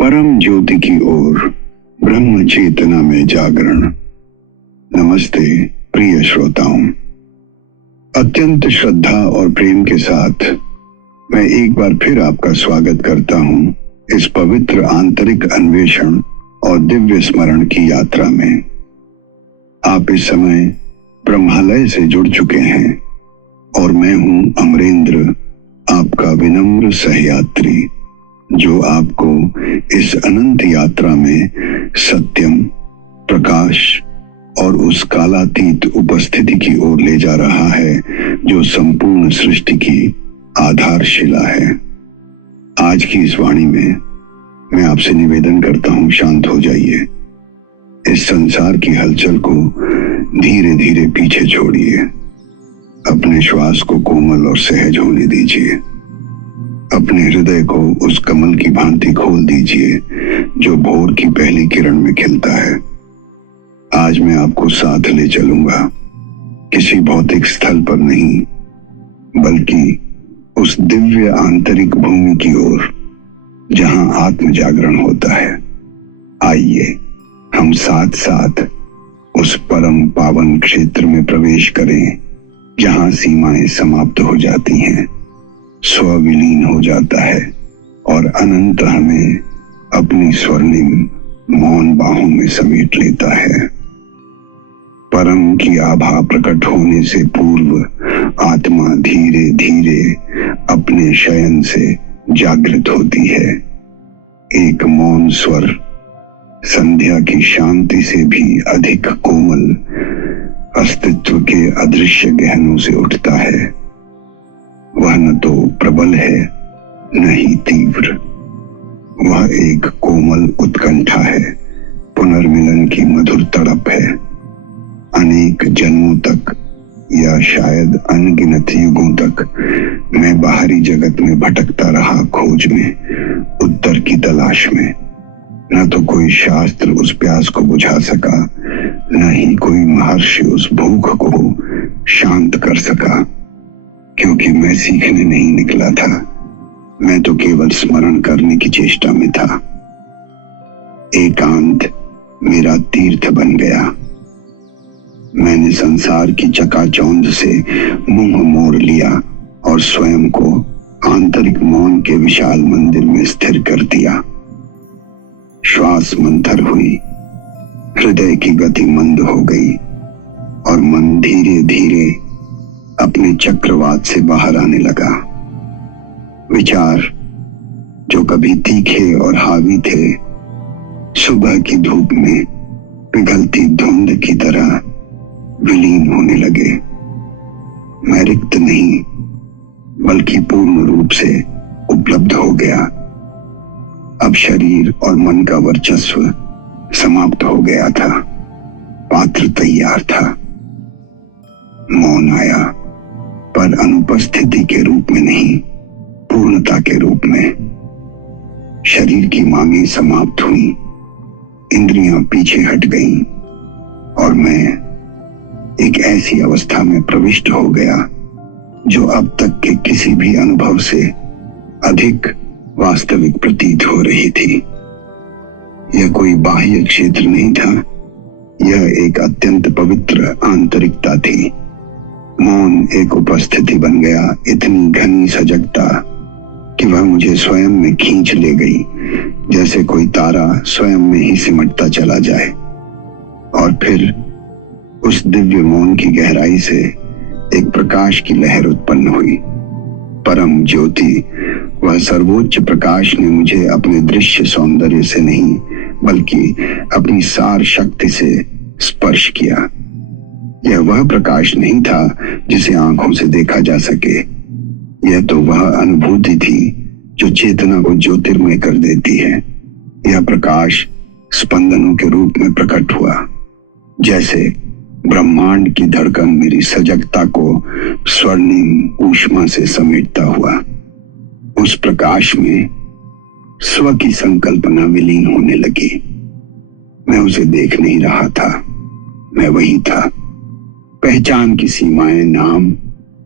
परम ज्योति की ओर ब्रह्म चेतना में जागरण। नमस्ते प्रिय श्रोताओं, अत्यंत श्रद्धा और प्रेम के साथ मैं एक बार फिर आपका स्वागत करता हूं इस पवित्र आंतरिक अन्वेषण और दिव्य स्मरण की यात्रा में। आप इस समय ब्रह्मालय से जुड़ चुके हैं और मैं हूं अमरेंद्र, आपका विनम्र सहयात्री, जो आपको इस अनंत यात्रा में सत्यम, प्रकाश और उस कालातीत उपस्थिति की ओर ले जा रहा है जो संपूर्ण सृष्टि की आधारशिला है। आज की इस वाणी में मैं आपसे निवेदन करता हूं, शांत हो जाइए। इस संसार की हलचल को धीरे धीरे पीछे छोड़िए। अपने श्वास को कोमल और सहज होने दीजिए। अपने हृदय को उस कमल की भांति खोल दीजिए जो भोर की पहली किरण में खिलता है। आज मैं आपको साथ ले चलूंगा, किसी भौतिक स्थल पर नहीं, बल्कि उस दिव्य आंतरिक भूमि की ओर जहां आत्म जागरण होता है। आइए हम साथ साथ उस परम पावन क्षेत्र में प्रवेश करें जहां सीमाएं समाप्त हो जाती हैं, स्व विलीन हो जाता है और अनंत हमें अपनी स्वर्णिम मौन बाहों में समेट लेता है। परम की आभा प्रकट होने से पूर्व आत्मा धीरे धीरे अपने शयन से जागृत होती है। एक मौन स्वर संध्या की शांति से भी अधिक कोमल अस्तित्व के अदृश्य गहनों से उठता है। वह न तो प्रबल है न ही तीव्र, वह एक कोमल उत्कंठा है, पुनर्मिलन की मधुर तड़प है। अनेक जन्मों तक या शायद अनगिनत युगों तक मैं बाहरी जगत में भटकता रहा, खोज में, उत्तर की तलाश में। न तो कोई शास्त्र उस प्यास को बुझा सका, न ही कोई महर्षि उस भूख को शांत कर सका, क्योंकि मैं सीखने नहीं निकला था, मैं तो केवल स्मरण करने की चेष्टा में था। एकांत मेरा तीर्थ बन गया। मैंने संसार की चकाचौंध से मुंह मोड़ लिया और स्वयं को आंतरिक मौन के विशाल मंदिर में स्थिर कर दिया। श्वास मंथर हुई, हृदय की गति मंद हो गई और मन धीरे धीरे अपने चक्रवात से बाहर आने लगा। विचार जो कभी तीखे और हावी थे, सुबह की धूप में पिघलती धुंध की तरह विलीन होने लगे। मैं रिक्त नहीं बल्कि पूर्ण रूप से उपलब्ध हो गया। अब शरीर और मन का वर्चस्व समाप्त हो गया था, पात्र तैयार था। मौन आया, पर अनुपस्थिति के रूप में नहीं, पूर्णता के रूप में। शरीर की मांगें समाप्त हुई, इंद्रियां पीछे हट गईं और मैं एक ऐसी अवस्था में प्रविष्ट हो गया जो अब तक के किसी भी अनुभव से अधिक वास्तविक प्रतीत हो रही थी। यह कोई बाह्य क्षेत्र नहीं था, यह एक अत्यंत पवित्र आंतरिकता थी। मौन एक उपस्थिति बन गया, इतनी घनी सजगता कि वह मुझे स्वयं में खींच ले गई, जैसे कोई तारा स्वयं में ही सिमटता चला जाए। और फिर उस दिव्य मौन की गहराई से एक प्रकाश की लहर उत्पन्न हुई। परम ज्योति, वह सर्वोच्च प्रकाश ने मुझे अपने दृश्य सौंदर्य से नहीं बल्कि अपनी सार शक्ति से स्पर्श किया। यह वह प्रकाश नहीं था जिसे आंखों से देखा जा सके, यह तो वह अनुभूति थी जो चेतना को ज्योतिर्मय कर देती है। यह प्रकाश स्पंदनों के रूप में प्रकट हुआ, जैसे ब्रह्मांड की धड़कन मेरी सजगता को स्वर्णिम ऊष्मा से समेटता हुआ। उस प्रकाश में स्व की संकल्पना विलीन होने लगी। मैं उसे देख नहीं रहा था, मैं वही था। पहचान की सीमाएं, नाम,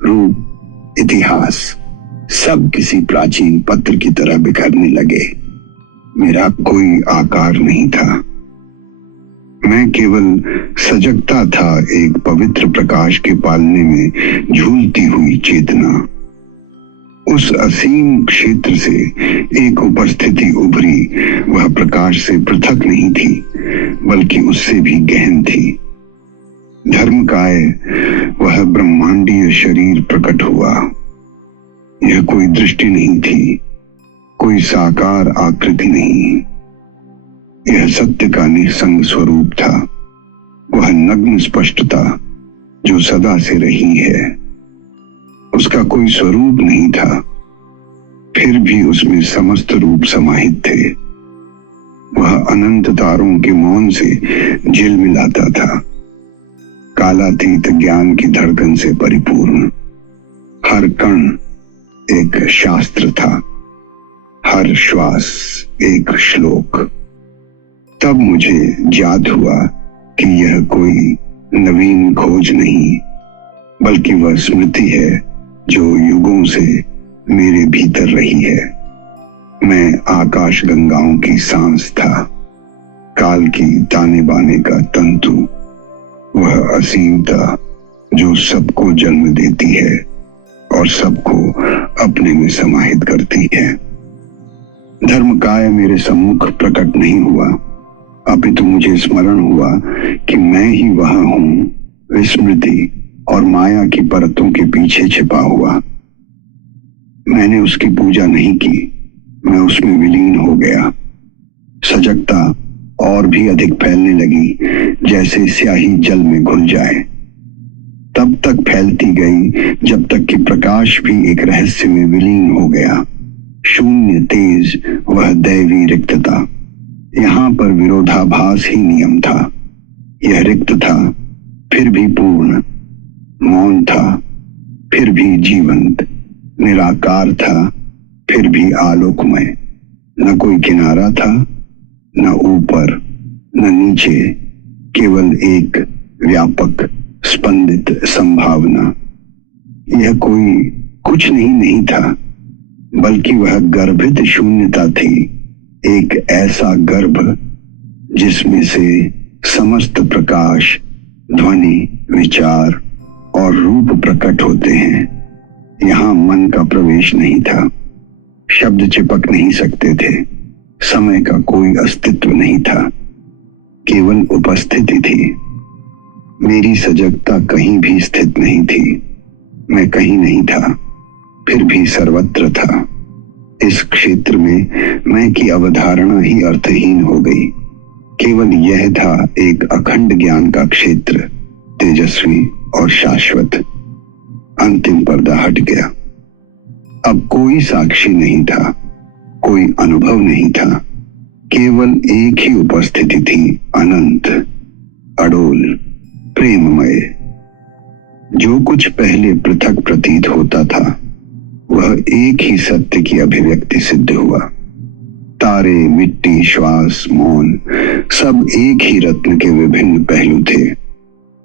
रूप, इतिहास सब किसी प्राचीन पत्र की तरह बिखरने लगे। मेरा कोई आकार नहीं था, मैं केवल सजगता था, एक पवित्र प्रकाश के पालने में झूलती हुई चेतना। उस असीम क्षेत्र से एक उपस्थिति उभरी, वह प्रकाश से पृथक नहीं थी बल्कि उससे भी गहन थी। धर्मकाय, वह ब्रह्मांडीय शरीर प्रकट हुआ। यह कोई दृष्टि नहीं थी, कोई साकार आकृति नहीं, यह सत्य का निसंग स्वरूप था। वह नग्न स्पष्टता जो सदा से रही है। उसका कोई स्वरूप नहीं था, फिर भी उसमें समस्त रूप समाहित थे। वह अनंत तारों के मौन से झिलमिलाता था, कालातीत ज्ञान की धड़कन से परिपूर्ण। हर कण एक शास्त्र था, हर श्वास एक श्लोक। तब मुझे याद हुआ कि यह कोई नवीन खोज नहीं, बल्कि वह स्मृति है जो युगों से मेरे भीतर रही है। मैं आकाश गंगाओं की सांस था, काल की ताने बाने का तंतु, वह असीमता जो सबको जन्म देती है और सबको अपने में समाहित करती है। धर्मकाय मेरे सम्मुख प्रकट नहीं हुआ, अपितु मुझे स्मरण हुआ कि मैं ही वह हूं, विस्मृति और माया की परतों के पीछे छिपा हुआ। मैंने उसकी पूजा नहीं की, मैं उसमें विलीन हो गया। सजगता और भी अधिक फैलने लगी, जैसे स्याही जल में घुल जाए। तब तक फैलती गई जब तक कि प्रकाश भी एक रहस्य में विलीन हो गया। शून्य तेज, वह दैवी रिक्तता। यहाँ पर विरोधाभास ही नियम था। यह रिक्त था, फिर भी पूर्ण, मौन था, फिर भी जीवंत, निराकार था, फिर भी आलोकमय। न कोई किनारा था, न ऊपर न नीचे, केवल एक व्यापक स्पंदित संभावना। यह कोई कुछ नहीं था, बल्कि वह गर्भित शून्यता थी, एक ऐसा गर्भ जिसमें से समस्त प्रकाश, ध्वनि, विचार और रूप प्रकट होते हैं। यहाँ मन का प्रवेश नहीं था, शब्द चिपक नहीं सकते थे, समय का कोई अस्तित्व नहीं था, केवल उपस्थिति थी। मेरी सजगता कहीं भी स्थित नहीं थी, मैं कहीं नहीं था, फिर भी सर्वत्र था। इस क्षेत्र में मैं की अवधारणा ही अर्थहीन हो गई। केवल यह था एक अखंड ज्ञान का क्षेत्र, तेजस्वी और शाश्वत। अंतिम पर्दा हट गया। अब कोई साक्षी नहीं था, कोई अनुभव नहीं था, केवल एक ही उपस्थिति थी, अनंत, अडोल, प्रेममय। जो कुछ पहले पृथक प्रतीत होता था वह एक ही सत्य की अभिव्यक्ति सिद्ध हुआ। तारे, मिट्टी, श्वास, मौन, सब एक ही रत्न के विभिन्न पहलू थे।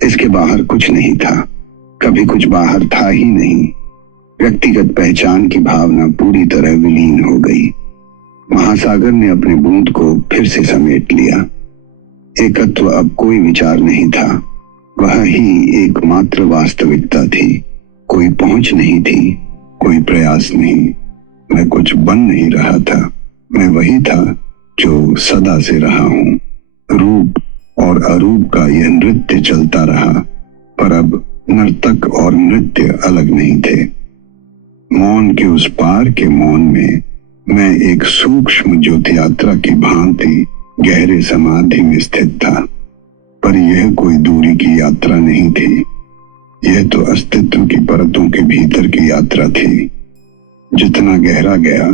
इसके बाहर कुछ नहीं था, कभी कुछ बाहर था ही नहीं। व्यक्तिगत पहचान की भावना पूरी तरह विलीन हो गई। महासागर ने अपने बूंद को फिर से समेट लिया। एकत्व अब कोई विचार नहीं था, वह ही एकमात्र वास्तविकता थी। कोई पहुंच नहीं थी, कोई प्रयास नहीं। मैं कुछ बन नहीं रहा था, मैं वही था जो सदा से रहा हूं। रूप और अरूप का यह नृत्य चलता रहा, पर अब नर्तक और नृत्य अलग नहीं थे। मौन के उस पार के मौन में मैं एक सूक्ष्म ज्योति यात्रा की भांति गहरे समाधि में स्थित था, पर यह कोई दूरी की यात्रा नहीं थी। यह तो अस्तित्व की परतों के भीतर की यात्रा थी। जितना गहरा गया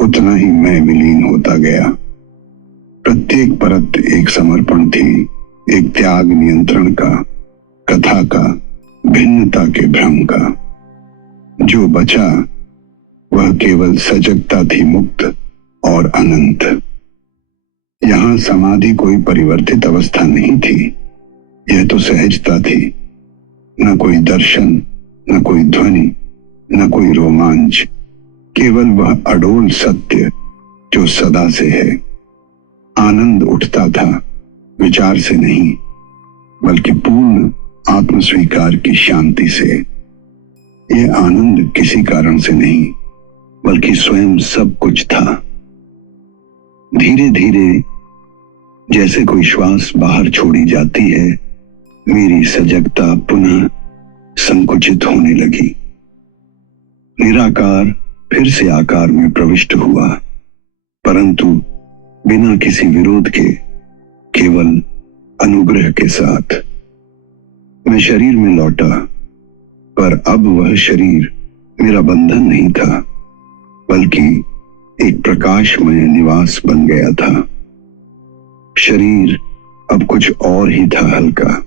उतना ही मैं विलीन होता गया। प्रत्येक परत एक समर्पण थी, एक त्याग नियंत्रण का, कथा का, भिन्नता के भ्रम का। जो बचा वह केवल सजगता थी, मुक्त और अनंत। यहां समाधि कोई परिवर्तित अवस्था नहीं थी, यह तो सहजता थी। न कोई दर्शन, न कोई ध्वनि, न कोई रोमांच, केवल वह अडोल सत्य जो सदा से है। आनंद उठता था विचार से नहीं, बल्कि पूर्ण आत्मस्वीकार की शांति से। यह आनंद किसी कारण से नहीं, बल्कि स्वयं सब कुछ था। धीरे धीरे जैसे कोई श्वास बाहर छोड़ी जाती है, मेरी सजगता पुनः संकुचित होने लगी। निराकार फिर से आकार में प्रविष्ट हुआ, परंतु बिना किसी विरोध के, केवल अनुग्रह के साथ। मैं शरीर में लौटा, पर अब वह शरीर मेरा बंधन नहीं था, बल्कि एक प्रकाशमय निवास बन गया था। शरीर अब कुछ और ही था, हल्का,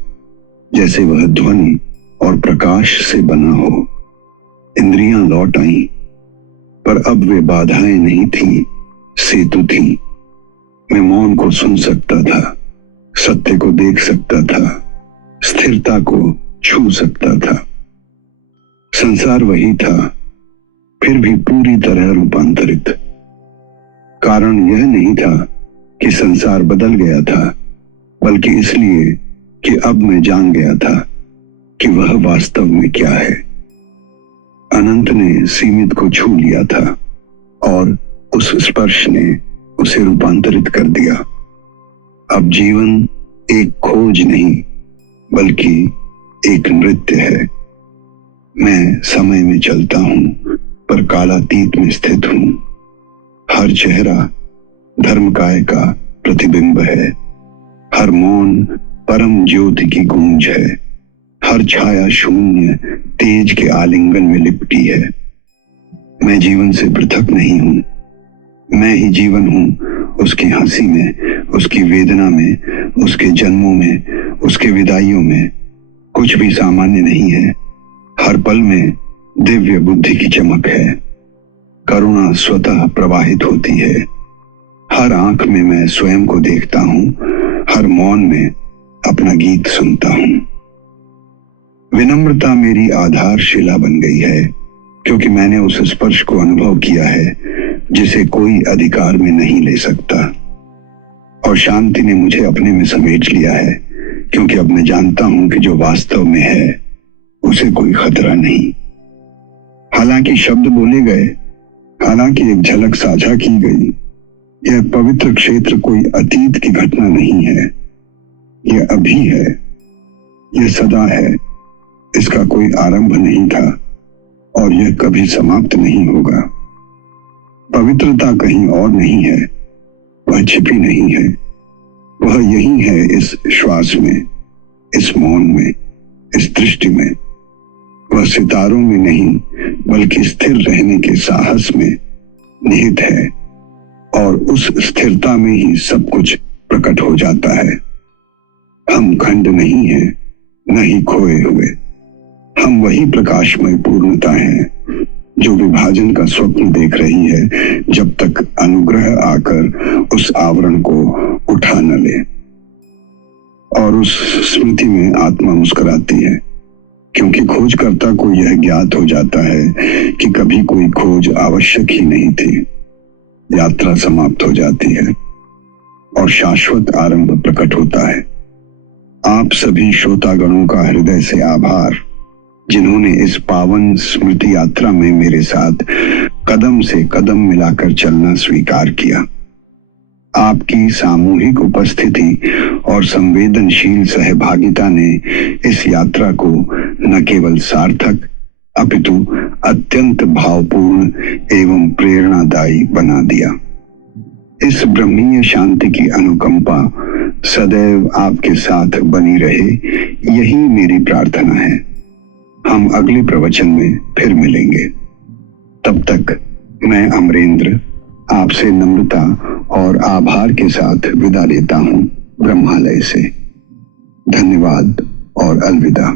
जैसे वह ध्वनि और प्रकाश से बना हो। इंद्रियां लौट आईं, पर अब वे बाधाएं नहीं थीं, सेतु थीं। मैं मौन को सुन सकता था, सत्य को देख सकता था, स्थिरता को छू सकता था। संसार वही था, फिर भी पूरी तरह रूपांतरित। कारण यह नहीं था कि संसार बदल गया था, बल्कि इसलिए कि अब मैं जान गया था कि वह वास्तव में क्या है। अनंत ने सीमित को छू लिया था और उस स्पर्श ने उसे रूपांतरित कर दिया। अब जीवन एक खोज नहीं, बल्कि एक नृत्य है। मैं समय में चलता हूं, पर कालातीत में स्थित हूं। हर चेहरा धर्मकाय का प्रतिबिंब है, हर मौन परम ज्योति की गूंज है, हर छाया शून्य तेज के आलिंगन में लिपटी है। मैं जीवन से पृथक नहीं हूं, मैं ही जीवन हूं। उसकी हंसी में, उसकी वेदना में, उसके जन्मों में, उसके विदाइयों में कुछ भी सामान्य नहीं है। हर पल में दिव्य बुद्धि की चमक है, करुणा स्वतः प्रवाहित होती है। हर आंख में मैं स्वयं को देखता हूं, हर मौन में अपना गीत सुनता हूं। विनम्रता मेरी आधारशिला बन गई है, क्योंकि मैंने उस स्पर्श को अनुभव किया है जिसे कोई अधिकार में नहीं ले सकता। और शांति ने मुझे अपने में समेट लिया है, क्योंकि अब मैं जानता हूं कि जो वास्तव में है उसे कोई खतरा नहीं। हालांकि शब्द बोले गए, हालांकि एक झलक साझा की गई, यह पवित्र क्षेत्र कोई अतीत की घटना नहीं है। यह अभी है, यह सदा है। इसका कोई आरंभ नहीं था और यह कभी समाप्त नहीं होगा। पवित्रता कहीं और नहीं है, वह छिपी नहीं है, वह यही है, इस श्वास में, इस मौन में, इस दृष्टि में। वह सितारों में नहीं, बल्कि स्थिर रहने के साहस में निहित है, और उस स्थिरता में ही सब कुछ प्रकट हो जाता है। हम खंड नहीं हैं, न ही खोए हुए। हम वही प्रकाशमय पूर्णता हैं जो विभाजन का स्वप्न देख रही है, जब तक अनुग्रह आकर उस आवरण को उठा न ले। और उस स्मृति में आत्मा मुस्कुराती है, क्योंकि खोजकर्ता को यह ज्ञात हो जाता है कि कभी कोई खोज आवश्यक ही नहीं थी। यात्रा समाप्त हो जाती है और शाश्वत आरंभ प्रकट होता है। आप सभी श्रोतागणों का हृदय से आभार, जिन्होंने इस पावन स्मृति यात्रा में मेरे साथ कदम से कदम मिलाकर चलना स्वीकार किया। आपकी सामूहिक उपस्थिति और संवेदनशील सहभागिता ने इस यात्रा को न केवल सार्थक, अपितु अत्यंत भावपूर्ण एवं प्रेरणादायी बना दिया। इस ब्रह्मीय शांति की अनुकंपा सदैव आपके साथ बनी रहे, यही मेरी प्रार्थना है। हम अगले प्रवचन में फिर मिलेंगे। तब तक मैं अमरेंद्र आपसे नम्रता और आभार के साथ विदा लेता हूं, ब्रह्मालय से। धन्यवाद और अलविदा।